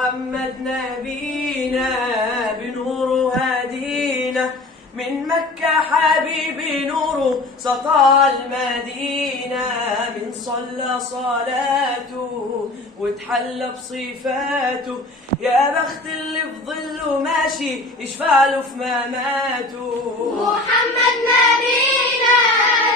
محمد نبينا بنوره هدينا، من مكة حبيبي نوره سطع المدينة، من صلى صلاته وتحلى بصفاته، يا بخت اللي في ظله ماشي يشفع له في مماته. محمد نبينا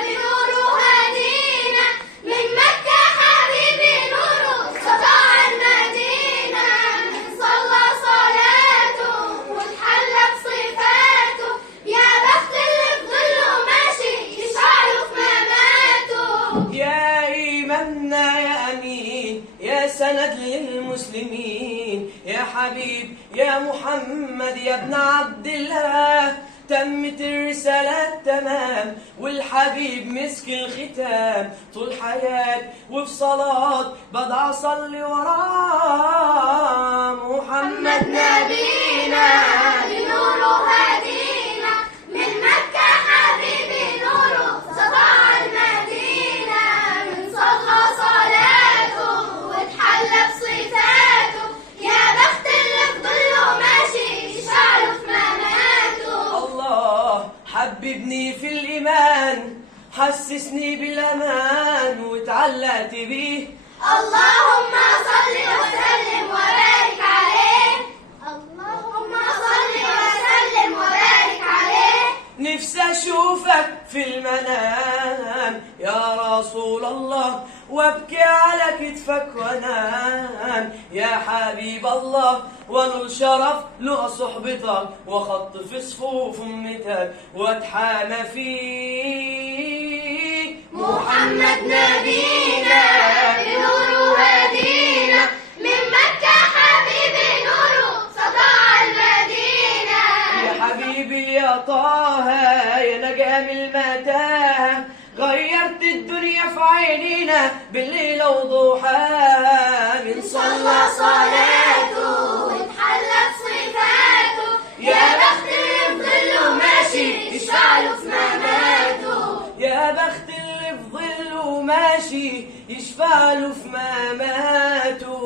بنوره هدينا، من مكة حبيبي نوره سطع المدينة، من صلى صلاته وتحلى بصفاته، يا بخت اللي في ظله ماشي يشفع له في مماته. يا إيماننا يا أمين يا سند للمسلمين، يا حبيب يا محمد يا ابن عبد الله، تمت الرسالة تمام والحبيب مسك الختام، طول حياتي وفي صلاة بدع أصلي وراه. محمد نبينا بنوره هدينا، من مكة حبيبي نوره سطع المدينة، من صلى صلاته وتحلى بصفاته، يا بخت اللي في ظله ماشي يشفع له في مماته. الله حببني في الإيمان، حسسني بالأمان وتعلقت بيه، اللهم صل وسلم وبارك عليه، اللهم صل وسلم وبارك عليه. نفسي أشوفك في المنام يا رسول الله، وابكي على كتفك وانام يا حبيب الله، ونل شرف لقى صحبتك وخط في صفوف امتك واتحامى فيك. محمد نبينا بنوره هدينا، من مكة حبيبي نوره سطع المدينة. يا حبيبي يا طه يا نجم المتاهة، غيرت الدنيا في عينينا بالليل وضحاها، من صلى صلاته وتحلى بصفاته، يا بخت اللي في ظله ماشي يشفع له في مماته. يا بخت اللي في ظله ماشي يشفع له في مماته.